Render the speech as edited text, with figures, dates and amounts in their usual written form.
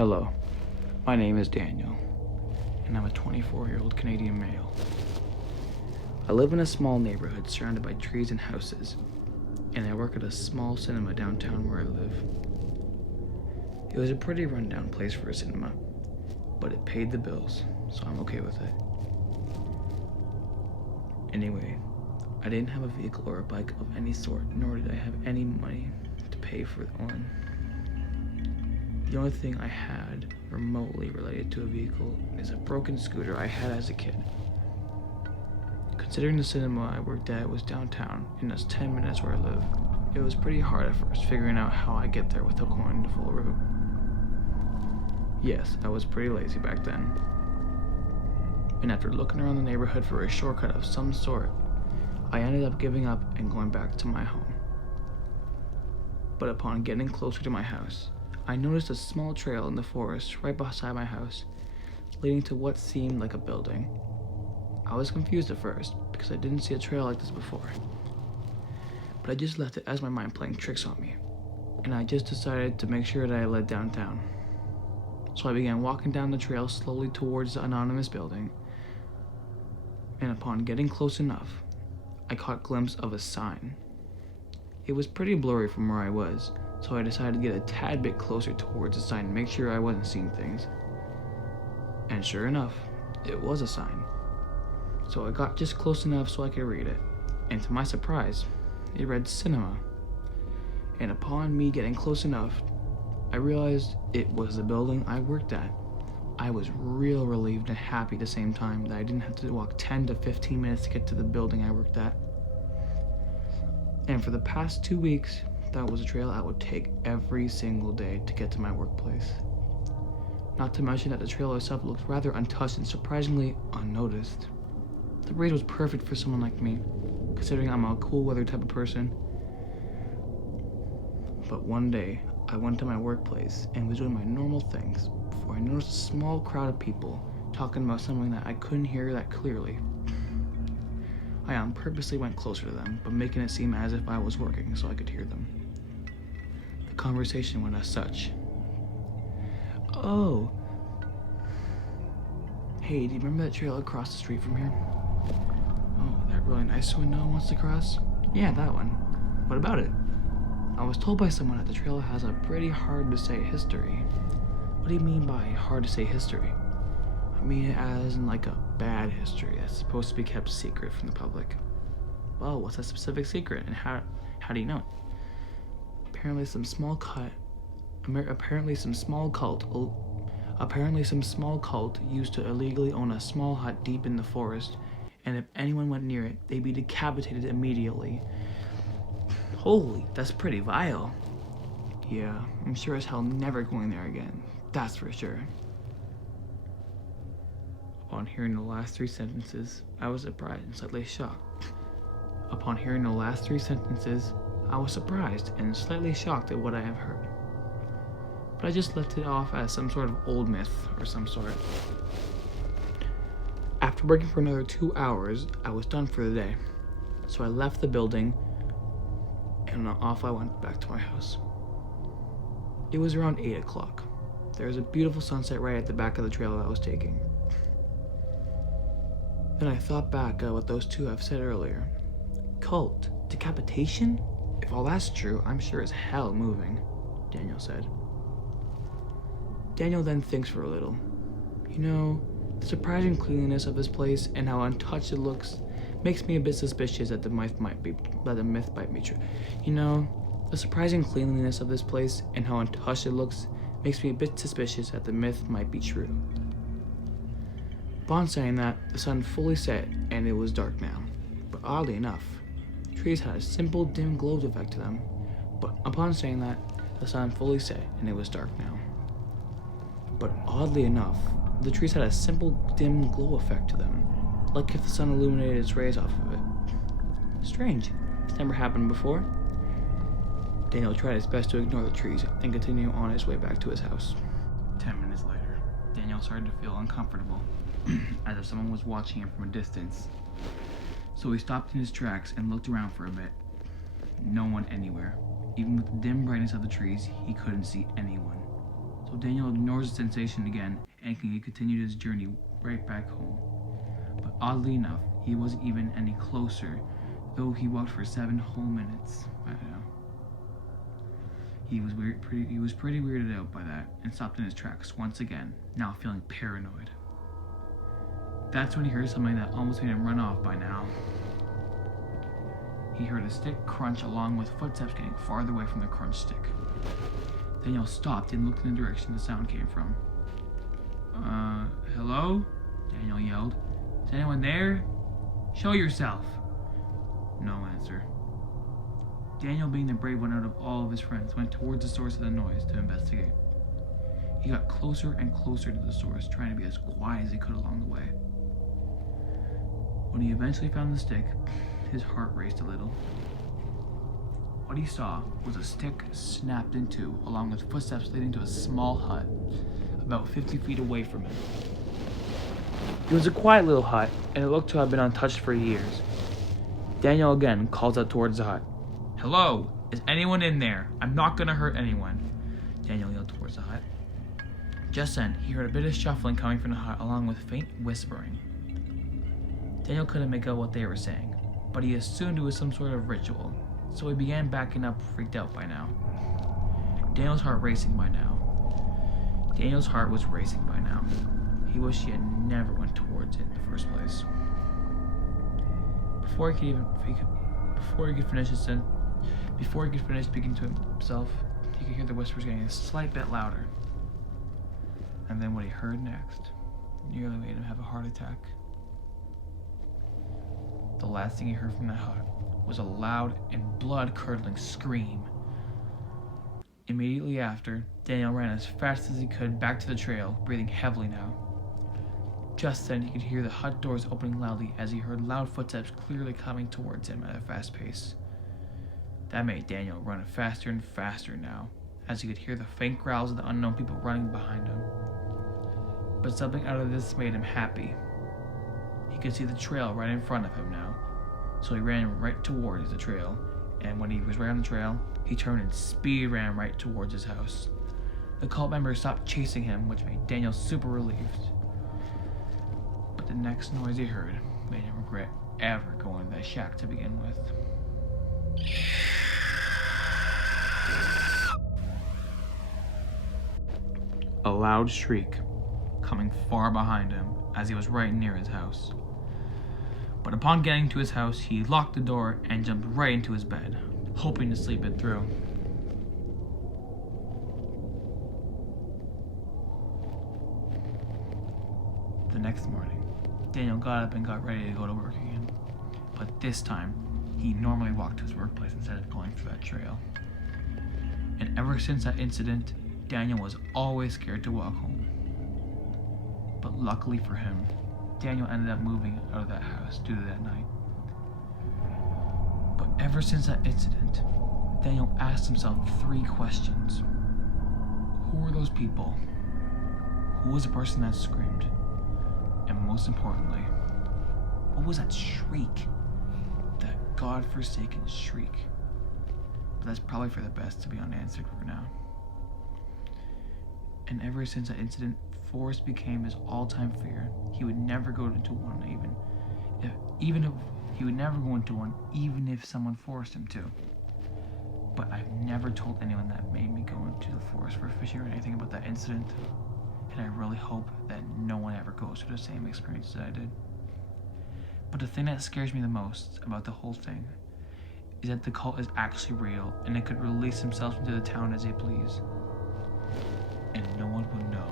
Hello, my name is Daniel, and I'm a 24-year-old Canadian male. I live in a small neighborhood surrounded by trees and houses, and I work at a small cinema downtown where I live. It was a pretty rundown place for a cinema, but it paid the bills, so I'm okay with it. Anyway, I didn't have a vehicle or a bike of any sort, nor did I have any money to pay for one. The only thing I had remotely related to a vehicle is a broken scooter I had as a kid. Considering the cinema I worked at was downtown and it's 10 minutes where I live, it was pretty hard at first figuring out how I get there without going the full route. Yes, I was pretty lazy back then. And after looking around the neighborhood for a shortcut of some sort, I ended up giving up and going back to my home. But upon getting closer to my house, I noticed a small trail in the forest right beside my house, leading to what seemed like a building. I was confused at first because I didn't see a trail like this before, but I just left it as my mind playing tricks on me, and I just decided to make sure that I led downtown. So I began walking down the trail slowly towards the anonymous building, and upon getting close enough, I caught a glimpse of a sign. It was pretty blurry from where I was, so I decided to get a tad bit closer towards the sign to make sure I wasn't seeing things. And sure enough, it was a sign. So I got just close enough so I could read it, and to my surprise, it read cinema. And upon me getting close enough, I realized it was the building I worked at. I was real relieved and happy at the same time that I didn't have to walk 10 to 15 minutes to get to the building I worked at. And for the past 2 weeks, that was a trail I would take every single day to get to my workplace. Not to mention that the trail itself looked rather untouched and surprisingly unnoticed. The breeze was perfect for someone like me, considering I'm a cool weather type of person. But one day, I went to my workplace and was doing my normal things before I noticed a small crowd of people talking about something that I couldn't hear that clearly. I purposely went closer to them, but making it seem as if I was working so I could hear them. The conversation went as such. Oh. Hey, do you remember that trail across the street from here? Oh, that really nice one no one wants to cross? Yeah, that one. What about it? I was told by someone that the trail has a pretty hard to say history. What do you mean by hard to say history? I mean it as in like a bad history that's supposed to be kept secret from the public. Well, what's that specific secret and how do you know it? Apparently some small cult used to illegally own a small hut deep in the forest, and if anyone went near it, they'd be decapitated immediately. Holy, that's pretty vile. Yeah, I'm sure as hell never going there again. That's for sure. Upon hearing the last 3 sentences, I was surprised and slightly shocked. At what I have heard. But I just left it off as some sort of old myth or some sort. After working for another 2 hours, I was done for the day. So I left the building and off I went back to my house. It was around 8 o'clock. There was a beautiful sunset right at the back of the trail I was taking. Then I thought back at what those two have said earlier. Cult, decapitation? If all that's true, I'm sure as hell moving, Daniel said. Daniel then thinks for a little. You know, the surprising cleanliness of this place and how untouched it looks makes me a bit suspicious that the myth might be true. You know, the surprising cleanliness of this place and how untouched it looks makes me a bit suspicious that the myth might be true. Upon saying that, the sun fully set and it was dark now. But oddly enough, the trees had a simple dim glow effect to them. But upon saying that, the sun fully set and it was dark now. But oddly enough, the trees had a simple dim glow effect to them, like if the sun illuminated its rays off of it. Strange, it's never happened before. Daniel tried his best to ignore the trees and continue on his way back to his house. 10 minutes later, Daniel started to feel uncomfortable, as if someone was watching him from a distance. So he stopped in his tracks and looked around for a bit. No one anywhere. Even with the dim brightness of the trees, he couldn't see anyone. So Daniel ignores the sensation again and he continued his journey right back home. But oddly enough, he wasn't even any closer, though he walked for 7 whole minutes. I don't know. He was pretty weirded out by that and stopped in his tracks once again, now feeling paranoid. That's when he heard something that almost made him run off by now. He heard a stick crunch along with footsteps getting farther away from the crunch stick. Daniel stopped and looked in the direction the sound came from. Hello? Daniel yelled. Is anyone there? Show yourself. No answer. Daniel, being the brave one out of all of his friends, went towards the source of the noise to investigate. He got closer and closer to the source, trying to be as quiet as he could along the way. When he eventually found the stick, his heart raced a little. What he saw was a stick snapped in two, along with footsteps leading to a small hut about 50 feet away from him. It was a quiet little hut, and it looked to have been untouched for years. Daniel again calls out towards the hut. Hello, is anyone in there? I'm not gonna hurt anyone. Daniel yelled towards the hut. Just then, he heard a bit of shuffling coming from the hut, along with faint whispering. Daniel couldn't make out what they were saying, but he assumed it was some sort of ritual, so he began backing up, freaked out by now. Daniel's heart was racing by now. He wished he had never went towards it in the first place. Before he could finish speaking to himself, he could hear the whispers getting a slight bit louder. And then what he heard next nearly made him have a heart attack. The last thing he heard from that hut was a loud and blood-curdling scream. Immediately after, Daniel ran as fast as he could back to the trail, breathing heavily now. Just then, he could hear the hut doors opening loudly as he heard loud footsteps clearly coming towards him at a fast pace. That made Daniel run faster and faster now, as he could hear the faint growls of the unknown people running behind him. But something out of this made him happy. He could see the trail right in front of him now, so he ran right towards the trail, and when he was right on the trail, he turned and speed ran right towards his house. The cult members stopped chasing him, which made Daniel super relieved. But the next noise he heard made him regret ever going to that shack to begin with. A loud shriek coming far behind him as he was right near his house. But upon getting to his house, he locked the door and jumped right into his bed, hoping to sleep it through. The next morning, Daniel got up and got ready to go to work again. But this time, he normally walked to his workplace instead of going through that trail. And ever since that incident, Daniel was always scared to walk home. But luckily for him, Daniel ended up moving out of that house due to that night. But ever since that incident, Daniel asked himself 3 questions. Who were those people? Who was the person that screamed? And most importantly, what was that shriek? That godforsaken shriek. But that's probably for the best to be unanswered for now. And ever since that incident, Forrest became his all-time fear. He would never go into one, even if someone forced him to. But I've never told anyone that made me go into the forest for fishing or anything about that incident. And I really hope that no one ever goes through the same experience that I did. But the thing that scares me the most about the whole thing is that the cult is actually real and it could release themselves into the town as they please. And no one would know